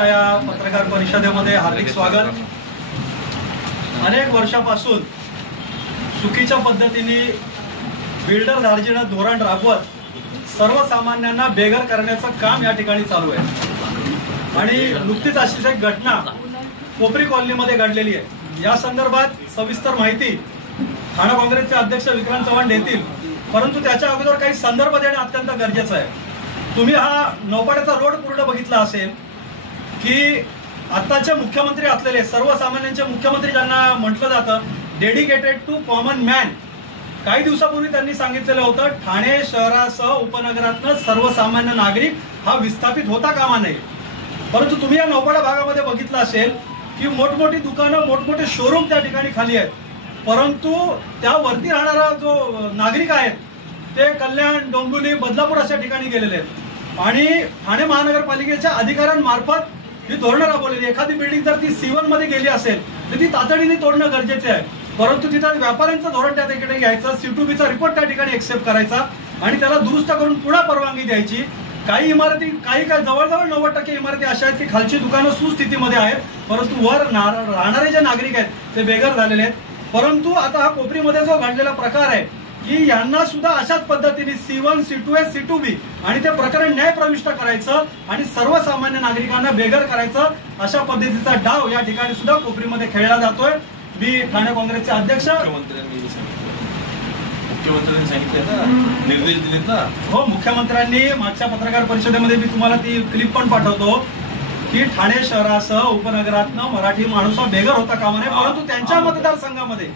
या पत्रकार परिषदेमध्ये हार्दिक स्वागत। अनेक वर्षापासून चुकीच्या पद्धतीने बिल्डर धार्जिणं धोरण राबवत सर्वसामान्यांना बेघर करण्याचं काम या ठिकाणी चालू आहे आणि नुकतीच अशीच एक घटना कोपरी कॉलनीमध्ये घडलेली आहे। या संदर्भात सविस्तर माहिती ठाणे काँग्रेसचे अध्यक्ष विक्रांत चव्हाण देतील, परंतु त्याच्या अगोदर काही संदर्भ देणे अत्यंत गरजेचं आहे। तुम्ही हा नौपाड्याचा रोड पूर्ण बघितला असेल की आताचे मुख्यमंत्री असलेले सर्वसामान्यांचे मुख्यमंत्री ज्यांना म्हटलं जातं डेडिकेटेड टू कॉमन मॅन, काही दिवसापूर्वी त्यांनी सांगितलेलं होतं ठाणे शहरासह उपनगरातनं सर्वसामान्य नागरिक हा विस्थापित होता कामा नये। परंतु तुम्ही या नौपाडा भागामध्ये बघितलं असेल की मोठमोठी दुकानं मोठमोठे शोरूम त्या ठिकाणी खाली आहेत, परंतु त्यावरती राहणारा जो नागरिक आहेत ते कल्याण, डोंबिवली, बदलापूर अशा ठिकाणी गेलेले आहेत आणि ठाणे महानगरपालिकेच्या अधिकाऱ्यांमार्फत ही धोरणं राबवलेली। एखादी बिल्डिंग जर ती C1 मध्ये गेली असेल तर ती तातडीने तोडणं गरजेचे आहे, परंतु तिथं व्यापाऱ्यांचं धोरण त्या ठिकाणी घ्यायचं, C2B चा रिपोर्ट त्या ठिकाणी एक्सेप्ट करायचा आणि त्याला दुरुस्त करून पुन्हा परवानगी द्यायची। काही इमारती काही जवळजवळ 90% इमारती अशा आहेत की खालची दुकानं सुस्थितीमध्ये आहेत, परंतु वर राहणारे जे नागरिक आहेत ते बेघर झालेले आहेत। परंतु आता हा कोपरीमध्ये जो घडलेला प्रकार आहे की यांना सुद्धा अशाच पद्धतीने C1, C2A, C2B आणि ते प्रकरण न्याय प्रविष्ट करायचं आणि सर्वसामान्य नागरिकांना बेघर करायचं, अशा पद्धतीचा डाव या ठिकाणी सुद्धा कोपरीमध्ये खेळला जातोय। मी ठाणे काँग्रेसचे अध्यक्ष मुख्यमंत्र्यांनी सांगितलं निर्देश दिलेत ना। हो, मुख्यमंत्र्यांनी मागच्या पत्रकार परिषदेमध्ये मी तुम्हाला ती क्लिप पण पाठवतो की ठाणे शहरासह उपनगरातनं मराठी माणूस हा बेघर होता कामा नये, परंतु त्यांच्या मतदारसंघामध्ये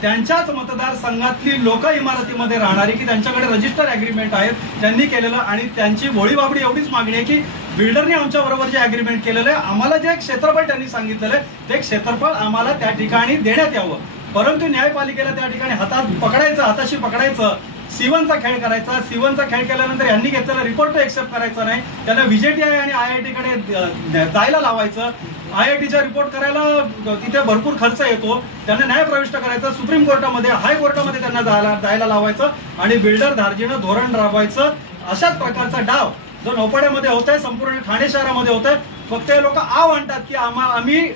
त्यांच्याच मतदारसंघातली लोक इमारतीमध्ये राहणारी की त्यांच्याकडे रजिस्टर अग्रीमेंट आहेत त्यांनी केलेलं आणि त्यांची भोळीबाबडी एवढीच मागणी आहे की बिल्डरने आमच्या बरोबर जे अग्रीमेंट केलेलं आहे आम्हाला जे क्षेत्रफळ त्यांनी सांगितलेलं आहे ते क्षेत्रफळ आम्हाला त्या ठिकाणी देण्यात यावं, परंतु न्यायपालिकेला त्या ठिकाणी हाताशी पकडायचं, C1 चा खेळ करायचा। C1 चा खेळ केल्यानंतर यांनी घेतलेला रिपोर्ट एक्सेप्ट करायचा नाही, त्यांना VJTI आणि IIT कडे जायला लावायचं। IITचा रिपोर्ट करायला तिथे भरपूर खर्च येतो, त्यांना न्याय प्रविष्ट करायचा, सुप्रीम कोर्टामध्ये, हायकोर्टामध्ये त्यांना जायला लावायचं आणि बिल्डर धार्जिणं धोरण राबवायचं। अशाच प्रकारचा डाव जो नौपाड्यामध्ये होत आहे, संपूर्ण ठाणे शहरामध्ये होत आहे। फक्त हे लोक म्हणतात की आम्ही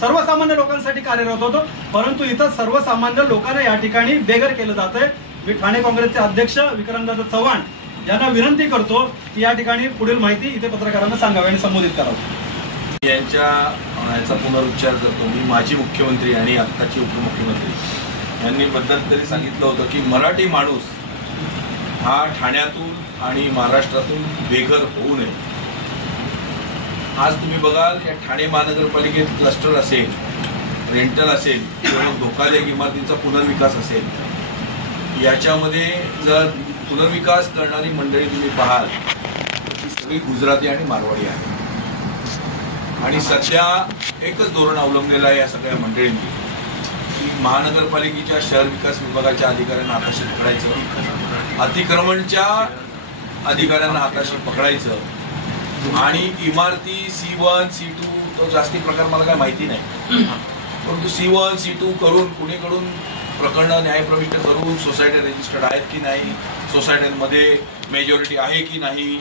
सर्वसामान्य लोकांसाठी कार्यरत होतो, परंतु इथं सर्वसामान्य लोकांना या ठिकाणी बेघर केलं जात आहे। मी ठाणे काँग्रेसचे अध्यक्ष विक्रमदादा चव्हाण यांना विनंती करतो की या ठिकाणी पुढील माहिती इथे पत्रकारांना सांगावी आणि संबोधित करावं। याचा पुनरुच्चार करतो मी। माजी मुख्यमंत्री आणि आत्ताचे उपमुख्यमंत्री यांनी मध्यंतरी सांगितलं होतं की मराठी माणूस हा ठाण्यातून आणि महाराष्ट्रातून बेघर होऊ नये। आज तुम्ही बघाल या ठाणे महानगरपालिकेत क्लस्टर असेल, रेंटल असेल किंवा धोकादायक इमारतींचा पुनर्विकास असेल, याच्यामध्ये जर पुनर्विकास करणारी मंडळी तुम्ही पाहाल तर ती सगळी गुजराती आणि मारवाडी आहे आणि सध्या एकच धोरण अवलंबलेलं आहे या सगळ्या मंडळींनी की महानगरपालिकेच्या शहर विकास विभागाच्या अधिकाऱ्यांना हाताशी पकडायचं, अतिक्रमणच्या अधिकाऱ्यांना हाताशी पकडायचं आणि इमारती C1, C2 तो जास्ती प्रकार मला काय माहिती नाही, परंतु C1, C2 करून कुणीकडून प्रकरणं न्यायप्रविष्ट करून सोसायट्या रजिस्टर्ड आहेत की नाही, सोसायट्यांमध्ये मेजॉरिटी आहे की नाही,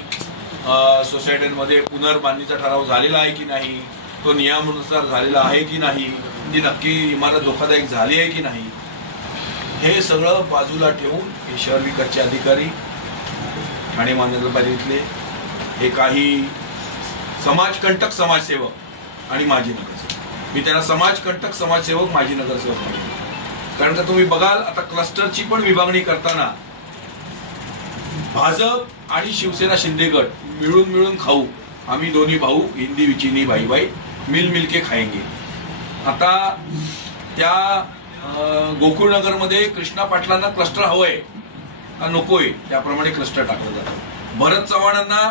सोसायट्यांमध्ये पुनर्बांधणीचा ठराव झालेला आहे की नाही, तो नियमानुसार झालेला आहे की नाही, म्हणजे नक्की इमारत धोकादायक झाली आहे की नाही, हे सगळं बाजूला ठेवून हे शहर विकासचे अधिकारी ठाणे महानगरपालिकेतले हे काही समाजकंटक समाजसेवक आणि माजी नगरसेवक, मी त्यांना समाजकंटक समाजसेवक माजी नगरसेवक म्हणतो, कारण का तुम्ही बघाल आता क्लस्टरची पण विभागणी करताना भाजप आणि शिवसेना शिंदे गट मिळून खाऊ, आम्ही दोन्ही भाऊ हिंदी विचिनी भाई भाई मिलके खाएंगे। आता त्या गोकुळनगरमध्ये कृष्णा पाटलांना क्लस्टर हवंय का नकोय त्याप्रमाणे क्लस्टर टाकलं जातं। भरत चव्हाणांना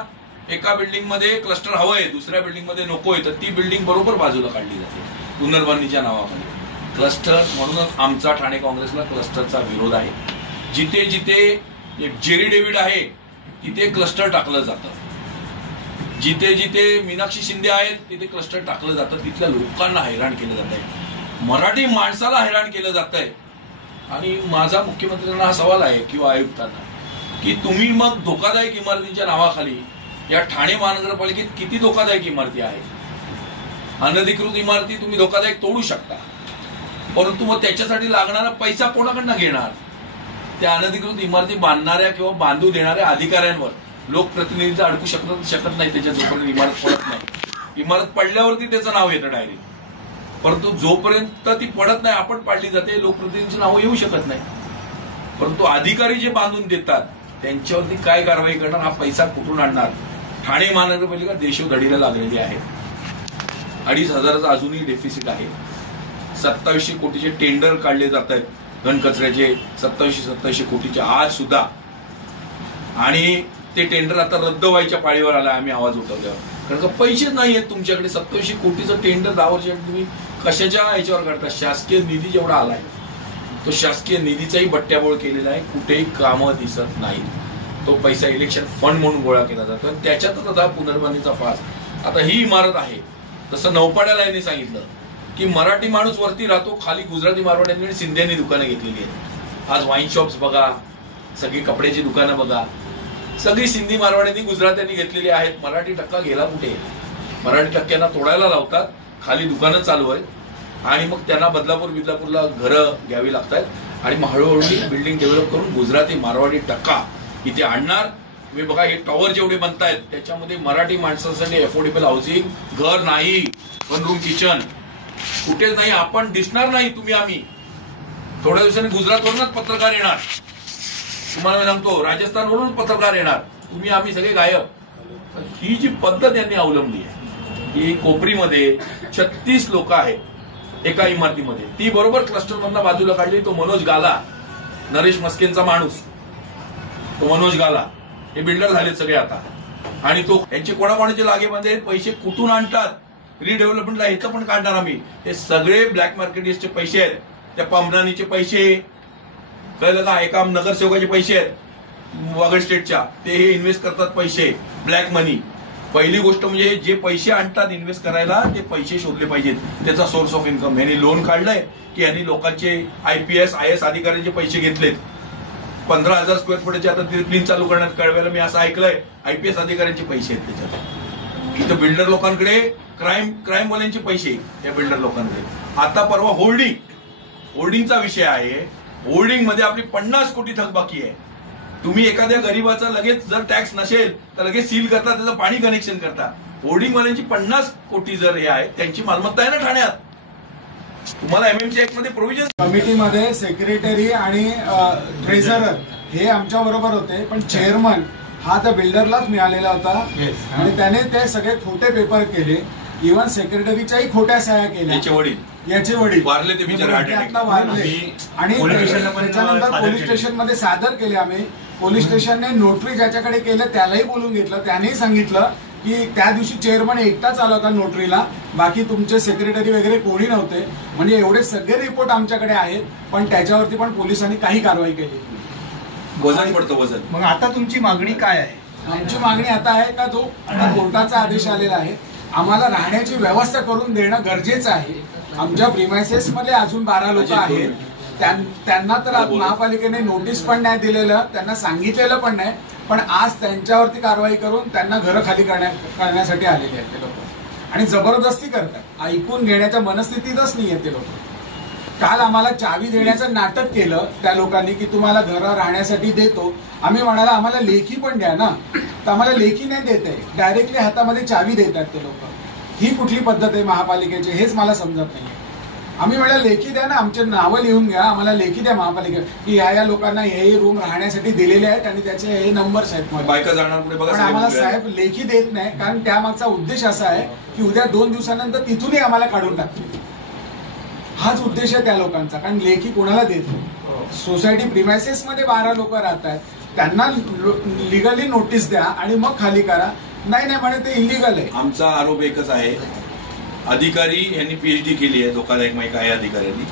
एका बिल्डिंग मध्ये क्लस्टर हवंय, दुसऱ्या बिल्डिंग मध्ये नकोय, तर ती बिल्डिंग बरोबर बाजूला काढली जाते पुनर्बांधणीच्या नावाखाली। क्लस्टर म्हणूनच आमचा ठाणे काँग्रेसला क्लस्टरचा विरोध आहे। जिथे जिथे एक जेरी डेव्हिड आहे तिथे क्लस्टर टाकलं जातं, जिथे जिथे मीनाक्षी शिंदे आहेत तिथे क्लस्टर टाकलं जातं, तिथल्या लोकांना हैराण केलं जात आहे, मराठी माणसाला हैराण केलं जात आहे। आणि माझा मुख्यमंत्र्यांना हा सवाल आहे किंवा आयुक्तांना की तुम्ही मग धोकादायक इमारतींच्या नावाखाली या ठाणे महानगरपालिकेत किती धोकादायक इमारती आहेत अनधिकृत इमारती तुम्ही धोकादायक तोडू शकता, परंतु मग त्याच्यासाठी लागणारा पैसा कोणाकडनं घेणार? त्या अनधिकृत इमारती बांधणाऱ्या किंवा बांधू देणाऱ्या अधिकाऱ्यांवर लोकप्रतिनिधीचा अडकू शकत नाही. त्याच्या जोपर्यंत इमारत पडत नाही, इमारत पडल्यावरती त्याचं नाव येतं डायरेक्ट, परंतु जोपर्यंत ती पडत नाही, आपण पाडली जाते, लोकप्रतिनिधीचं नाव येऊ शकत नाही. परंतु अधिकारी जे बांधून देतात त्यांच्यावरती काय कारवाई करणार? हा पैसा कुठून आणणार? ठाणे महानगरपालिका देशोधडीला लागलेली आहे. 2,500 अजूनही डेफिसिट आहे. 2700 कोटीचे टेंडर काढले जात आहेत घनकचऱ्याचे, 2700 कोटीचे आज सुद्धा, आणि ते टेंडर आता रद्द व्हायच्या पाळीवर आला आम्ही आवाज उठवल्यावर. कारण का पैसेच नाही आहेत तुमच्याकडे. 2700 कोटीचं टेंडर 10 वर्षासाठी तुम्ही कशाच्या ह्याच्यावर करता? शासकीय निधी जेवढा आलाय तो शासकीय निधीचाही बट्ट्याबोळ केलेला आहे, कुठेही कामं दिसत नाही. तो पैसा इलेक्शन फंड म्हणून गोळा केला जातो, त्याच्यातच आता पुनर्बांधणीचा फास. आता ही इमारत आहे, तसं नौपाड्याला यांनी सांगितलं की मराठी माणूस वरती राहतो, खाली गुजराती मारवाड्यांनी आणि सिंध्यांनी दुकानं घेतलेली आहेत. आज वाईन शॉप्स बघा, सगळी कपड्याची दुकानं बघा, सगळी सिंधी मारवाड्यांनी गुजरात्यांनी घेतलेली आहेत. मराठी टक्का गेला कुठे? मराठी टक्क्यांना तोडायला लावतात, खाली दुकानं चालू आहेत, आणि मग त्यांना बदलापूरला घरं घ्यावी लागतात, आणि मग हळूहळू बिल्डिंग डेव्हलप करून गुजराती मारवाडी टक्का इथे आणणार. तुम्ही बघा, हे टॉवर जेवढे बनतायत त्याच्यामध्ये मराठी माणसांसाठी अफोर्डेबल हाऊसिंग घर नाही, 1 रूम किचन कुठेच नाही. आपण दिसणार नाही. तुम्ही आम्ही थोड्या दिवसांनी गुजरातवरूनच पत्रकार येणार, तुम्हाला मी सांगतो, राजस्थानवरूनच पत्रकार येणार, तुम्ही आम्ही सगळे गायब. ही जी पद्धत यांनी अवलंबली आहे, ही कोपरीमध्ये 36 लोक आहेत एका इमारतीमध्ये, ती बरोबर क्लस्टर मधला बाजूला काढली. तो मनोज गाला, नरेश मस्केंचा माणूस, तो मनोज गाला, हे बिल्डर झालेत सगळे आता. आणि तो यांचे कोणाकोणाचे लागेबांधे पैसे कुठून आणतात? रिडेव्हलपमेंटला ह्याचं पण काढणार आम्ही. हे सगळे ब्लॅक मार्केटचे पैसे आहेत, त्या पमनानीचे पैसे, कळलं का? एका नगरसेवकाचे पैसे आहेत वागड स्टेटच्या, ते हे इन्व्हेस्ट करतात पैसे, ब्लॅक मनी. पहिली गोष्ट म्हणजे जे पैसे आणतात इन्व्हेस्ट करायला, ते पैसे शोधले पाहिजेत, त्याचा सोर्स ऑफ इन्कम. यांनी लोन काढलंय की यांनी लोकांचे IPS IAS अधिकाऱ्यांचे पैसे घेतलेत. 15,000 स्क्वेअर फुटाचे आता क्लीन चालू करण्यात कळवायला मी असं ऐकलंय, IPS अधिकाऱ्यांचे पैसे आहेत त्याच्यात. इथं बिल्डर लोकांकडे क्राईमवाल्यांचे पैसे या बिल्डर लोकांकडे. आता परवा होल्डिंगचा विषय आहे. होल्डिंग मध्ये आपली 50 कोटी थकबाकी आहे. तुम्ही एखाद्या गरीबाचा लगेच जर टॅक्स नसेल तर लगेच सील करता, त्याचं पाणी कनेक्शन करता. होल्डिंग वाल्यांची 50 कोटी जर हे आहे, त्यांची मालमत्ता आहे ना ठाण्यात. तुम्हाला MMC ऍक्ट मध्ये प्रोव्हिजन. कमिटीमध्ये सेक्रेटरी आणि ट्रेझरर हे आमच्या बरोबर होते, पण चेअरमन हा त्या बिल्डरलाच मिळालेला होता, आणि त्याने ते सगळे खोटे पेपर केले. इव्हन सेक्रेटरीच्याही खोट्या सह्या केल्या. याचे वडील वारले, ते बिचारे आता वारले, आणि त्याच्यानंतर पोलीस स्टेशनमध्ये सादर केले आम्ही. पोलीस स्टेशनने नोटरी ज्याच्याकडे केलं त्यालाही बोलून घेतलं. त्यानेही सांगितलं की त्या दिवशी चेअरमन एकटाच आला होता नोटरीला, बाकी तुमचे सेक्रेटरी वगैरे कोणी नव्हते. म्हणजे एवढे सगळे रिपोर्ट आमच्याकडे आहेत, पण त्याच्यावरती पण पोलिसांनी काही कारवाई केली. वजन पडतं वजन. मग आता तुमची मागणी काय आहे? आमची मागणी आता आहे का, जो कोर्टाचा आदेश आलेला आहे, आम्हाला राहण्याची व्यवस्था करून देणं गरजेचं आहे. आमच्या प्रिमायसेस मध्ये अजून 12 लोक आहेत, त्यांना तर महापालिकेने नोटीस पण नाही दिलेलं, त्यांना सांगितलेलं पण नाही, पण आज त्यांच्यावरती कारवाई करून त्यांना घरं खाली करण्यासाठी आलेले आहेत ते लोक, आणि जबरदस्ती करतात. ऐकून घेण्याच्या मनस्थितीतच नाही आहेत ते लोक. काल आम्हाला चावी देण्याचं नाटक केलं त्या लोकांनी की तुम्हाला घरं राहण्यासाठी देतो. आम्ही म्हणाला आम्हाला लेखी पण द्या ना, तर आम्हाला लेखी नाही देत आहे, डायरेक्टली हातामध्ये चावी देतात ते लोक. ही कुठली पद्धत आहे महापालिकेची, हेच मला समजत नाही. आम्ही म्हणाला लेखी द्या ना, आमचे नावं लिहून घ्या, आम्हाला लेखी द्या महापालिका की या लोकांना हे रूम राहण्यासाठी दिलेले आहेत आणि त्याचे हे नंबर्स आहेत. बायका जाणार पुढे बघा. पण आम्हाला साहेब लेखी देत नाही, कारण त्यामागचा उद्देश असा आहे की उद्या 2 दिवसानंतर तिथूनही आम्हाला काढून टाकतील. हाच उद्देश आहे त्या लोकांचा, कारण लेखी कोणाला देत नाही. सोसायटी प्रिमायसेस मध्ये 12 लोक राहत आहेत, त्यांना लिगली नोटीस द्या आणि मग खाली करा. नाही म्हणे ते इलिगल आहे. आमचा आरोप एकच आहे, अधिकारी यांनी PhD केली आहे धोकादायक माहिती आहे अधिकाऱ्यांनी,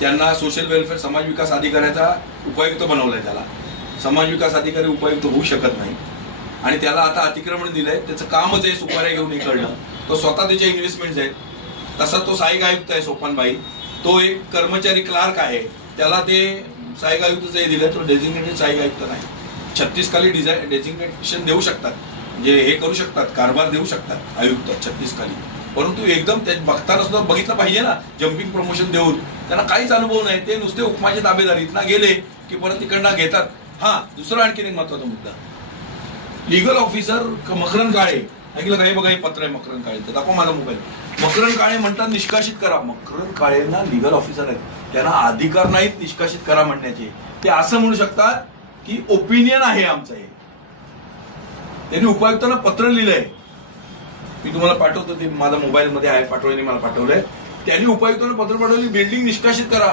त्यांना सोशल वेलफेअर समाज विकास अधिकाऱ्याचा उपायुक्त बनवलाय. त्याला समाज विकास अधिकारी उपायुक्त होऊ शकत नाही, आणि त्याला आता अतिक्रमण दिलंय. त्याचं कामच आहे सुपाऱ्या घेऊन हे करणं. तो स्वतः त्याच्या इन्व्हेस्टमेंट आहेत. तसा तो सहाय्यक आयुक्त आहे सोपानबाई, तो एक कर्मचारी क्लार्क आहे, त्याला ते सहाय्यक आयुक्तच हे दिलं. तो डेझिग्नेटेड सहाय्यक आयुक्त नाही. 36 खाली डेझिग्नेशन देऊ शकतात, म्हणजे हे करू शकतात, कारभार देऊ शकतात आयुक्त 36 खाली. परंतु एकदम ते बघताना सुद्धा बघितलं पाहिजे ना, जम्पिंग प्रमोशन देऊन. त्यांना काहीच अनुभव नाही, ते नुसते उपमाचे ताबेदारीत ना गेले की परत तिकडनं घेतात. हा, दुसरा आणखीन एक महत्वाचा मुद्दा, लिगल ऑफिसर मकरंद काळे, ऐकलं का? हे बघा, हे पत्र आहे मकरंद काळे, दाखव माझा मोबाईल. मकरंद काळे म्हणतात निष्कासित करा. मकरंद काळेंना लिगल ऑफिसर आहेत, त्यांना अधिकार नाहीत निष्कासित करा म्हणण्याचे. ते असं म्हणू शकतात की ओपिनियन आहे आमचं. हे त्यांनी उपायुक्तांना पत्र लिहिलंय, मी तुम्हाला पाठवतो, ते माझ्या मोबाईल मध्ये आहे, पाठवल्याने मला पाठवलंय. त्यांनी उपायुक्तांना पत्र पाठवली, बिल्डिंग निष्कासित करा.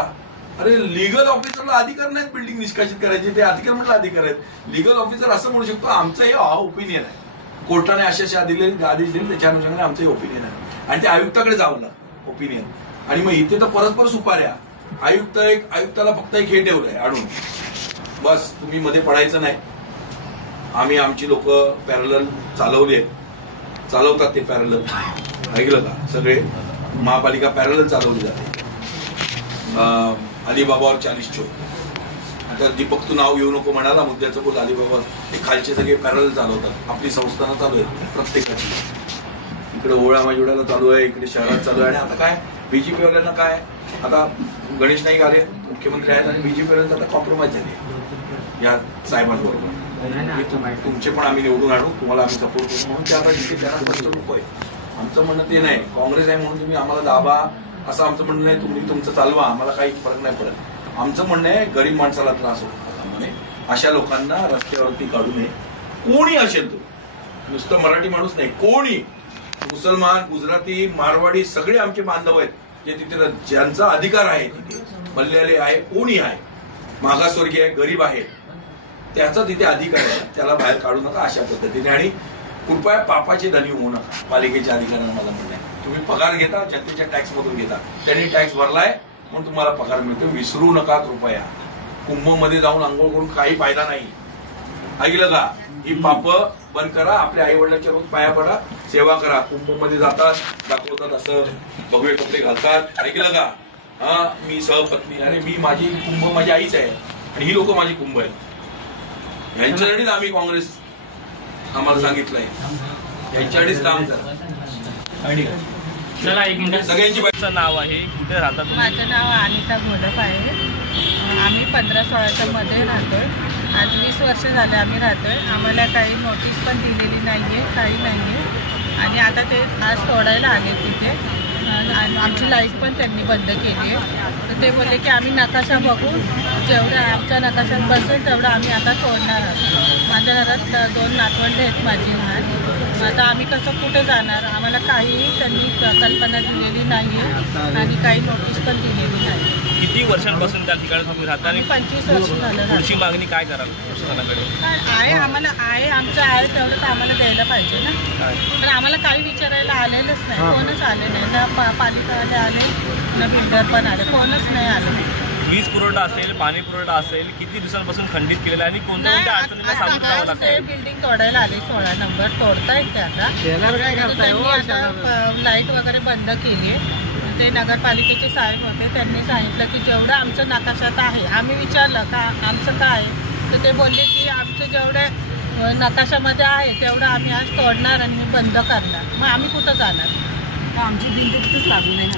अरे, लिगल ऑफिसरला अधिकार नाहीत बिल्डिंग निष्कासित करायचे, ते अधिकार म्हटलं अधिकार आहेत. लिगल ऑफिसर असं म्हणू शकतो आमचं हे ओपिनियन आहे, कोर्टाने अशा आदेश दिले, त्याच्या अनुषंगाने आमचं हे ओपिनियन आहे. आणि ते आयुक्ताकडे जावं ओपिनियन. आणि मग इथे तर परस्पर सुपाऱ्या. आयुक्ताला फक्त एक हे ठेवलंय आणून, बस तुम्ही मध्ये पडायचं नाही. आम्ही आमची लोक पॅरलल चालवतात, ते पॅरलल, ऐकलं का? सगळे महापालिका पॅरलल चालवली जाते. अलिबाबावर 40 चोक. आता दीपक, तू नाव घेऊ नको म्हणाला, मुद्द्याचं बोल. अलिबाबा हे खालचे सगळे पॅरलल चालवतात. आपली संस्थानं चालू आहेत प्रत्येकाची. इकडे ओळा माजिवड्याला चालू आहे, इकडे शहरात चालू आहे. आणि आता काय बीजेपी वाल्यांना काय, आता गणेश नाईक आले मुख्यमंत्री आहेत आणि बीजेपी वाल्यांना आता कॉम्प्रोमाइज झाले या साहेबांबरोबर. तुमचे पण आम्ही निवडून आणू, तुम्हाला आम्ही सपोर्ट करू म्हणून ते आता त्यांना स्पष्ट नको आहे. आमचं म्हणणं ते नाही, काँग्रेस आहे म्हणून तुम्ही आम्हाला दाबा असं आमचं म्हणणं नाही. तुम्ही तुमचं चालवा, आम्हाला काही फरक नाही पडत. आमचं म्हणणं आहे गरीब माणसाला त्रास होतो, अशा लोकांना रस्त्यावरती काढू नये. कोणी असेल तो, नुसतं मराठी माणूस नाही, कोणी, मुसलमान, गुजराती, मारवाडी, सगळे आमचे बांधव आहेत जे तिथे, ज्यांचा अधिकार आहे तिथे, मल्याळी आहे, कोणी आहे, मागासवर्गीय आहे, गरीब आहे, त्याचा तिथे अधिकार आहे. त्याला बाहेर काढू नका अशा पद्धतीने. आणि कृपया पापाचे धनी होऊ नका. पालिकेच्या अधिकाऱ्यांना मला म्हणणं आहे, तुम्ही पगार घेता, जनतेच्या टॅक्स मधून घेता, त्यांनी टॅक्स भरलाय म्हणून तुम्हाला पगार मिळतो. विसरू नका कृपया. कुंभमध्ये जाऊन आंघोळ करून काही फायदा नाही, ऐकलं का? ही पाप बंद करा. आपल्या आई वडिलांच्या रोज पाया पडा, सेवा करा. कुंभमध्ये जातात, दाखवतात असं भगवे कपडे घालतात, ऐकलं का? हा, मी सहपत्नी, आणि मी, माझी कुंभ माझी आईच आहे आणि ही लोक माझी कुंभ आहेत. यांच्यासाठीच आम्ही काँग्रेस आम्हाला सांगितलंय, यांच्यासाठीच काम करा. चला, एक मिनिट. सगळ्यांची नाव आहे, कुठे राहता तुम्ही? माझं नाव अनिता घोडप आहे. आम्ही 15-16च्या मध्ये राहतोय. आज 20 वर्ष झाले आम्ही राहतोय. आम्हाला काही नोटीस पण दिलेली नाहीये, काही नाहीये. आणि आता ते आज तोडायला आले तिथे. आमची लाईट पण त्यांनी बंद केली आहे. तर ते बोलले की आम्ही नकाशा बघू, जेवढं आमच्या नकाशात बसेल तेवढं आम्ही आता तोडणार आहोत. माझ्या घरात 2 नातवंडे आहेत माझी लहान. आता आम्ही कसं कुठे जाणार? आम्हाला काही त्यांनी कल्पना दिलेली नाही आहे आणि काही नोटीस पण दिलेली नाही. किती वर्षांपासून त्या ठिकाणी तुम्ही राहता आणि 25 वर्ष झालं. पुढची मागणी काय कराल प्रशासनाकडे? आहे, आम्हाला आहे, आमचं आहे तेवढं तर आम्हाला द्यायला पाहिजे ना. पण आम्हाला काही विचारायला आलेलंच नाही, कोणच आले नाही. ना पालिकावाले आले, ना बिल्डर पण आले, कोणच नाही आलं. वीज पुरवठा असेल, पाणी पुरवठा असेल, किती दिवसांपासून खंडित केलेला आहे आणि कोणत्या कोणत्या अडचणीला सामोरं जावं लागतं? बिल्डिंग तोडायला आले 16 नंबर, तोडतायत ते आता. त्यांनी आता लाईट वगैरे बंद केली आहे. ते नगरपालिकेचे साहेब होते, त्यांनी सांगितलं की जेवढं आमचं नकाशात आहे, आम्ही विचारलं का आमचं काय, तर ते बोलले की आमचं जेवढं नकाशामध्ये आहे तेवढं आम्ही आज तोडणार आणि बंद करणार. मग आम्ही कुठं जाणार? आमची भिंत तिथेच लागू नाही.